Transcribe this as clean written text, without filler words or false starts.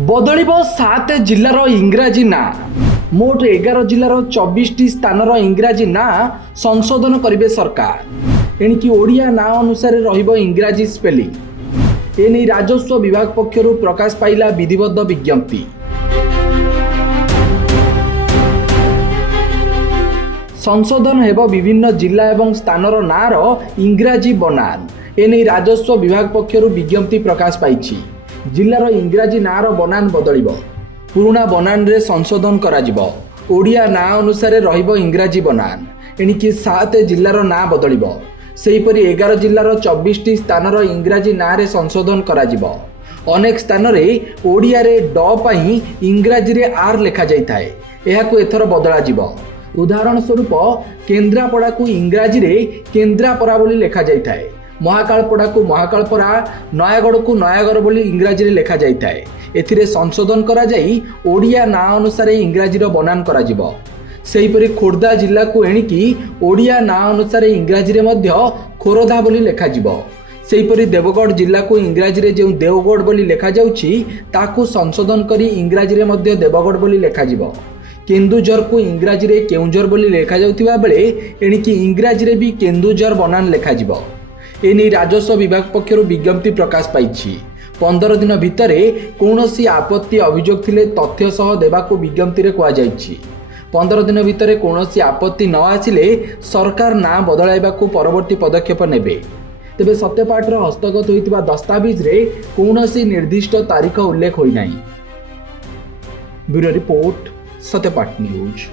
बदलिब 7 जिलार इंग्राजी ना मोट 11 जिलार 24 स्थानर इंग्राजी ना संशोधन करेंगे सरकार। एणिकी ओडिया ना अनुसार रहिबो इंग्राजी स्पेलिंग। एने राजस्व विभाग पक्षरु प्रकाश पाइला विधिबद्ध विज्ञप्ति। संशोधन हेब विभिन्न जिला एवं स्थानर नार इंग्राजी बनान। एने राजस्व विभाग पक्षरु विज्ञप्ति प्रकाश पाइछि। जिलार इंग्राजी नार बनान बदलिबो। पुराना बनान रे संशोधन कराजिबो। ओडिया ना अनुसार रहिबो इंग्राजी बनान। एणिकी 7 जिलार ना बदलिबो। सेहीपरि 11 जिलार 24 स्थानर इंग्राजी ना रे संशोधन कराजिबो। अनेक स्थान रे ओडिया रे ड पई इंग्राजी रे आर लेखा जाई थाए। एहाकु एथर बदला जिवो। उदाहरण स्वरूप केन्द्रापड़ा को इंग्राजी रे केन्द्रापरा बोली लेखा जाई थाए। महाकालपड़ा को महाकालपरा, नयागढ़ को नयागढ़ बोली इंग्राजी रे लेखा जाई थाए। एथिरे संशोधन करा जाई ओडिया ना अनुसार इंग्राजी रो बनान करा जिवो। सेहीपरि खोर्धा जिला को एणिकी ओडिया ना अनुसार इंग्राजी रे मध्य खोरधा बोली लेखा जिवो। सेहीपरि देवगढ़ जिला को इंग्राजी रे जो देवगढ़ बोली लेखा जाउछि ताकू संशोधन करी इंग्राजी रे मध्य देवगढ़ बोली लेखा जिवो। केन्दुझर को इंग्राजी रे केउंझर बोली लेखा जाउथिबा बेले एणिकी इंग्राजी रे भी केन्दुझर बनान लेखा जिवो। एनी राजस्व विभाग पक्षरु विज्ञप्ति प्रकाश पाइछि। 15 दिन भितरे कौनसी आपत्ति अभियोग थिले तथ्य सह देबाको विज्ञप्ति रे कुआ जाइछि। 15 दिन भितरे कौनसी आपत्ति न आसिले सरकार ना बदलाइबाको परवर्ती पदक्षेप नेबे। तेबे सत्यपाठर हस्तगत होइतिबा दस्तावेज रे कौनसी निर्दिष्ट तारीख उल्लेख होई नाही। Bureau report, Satyapath news.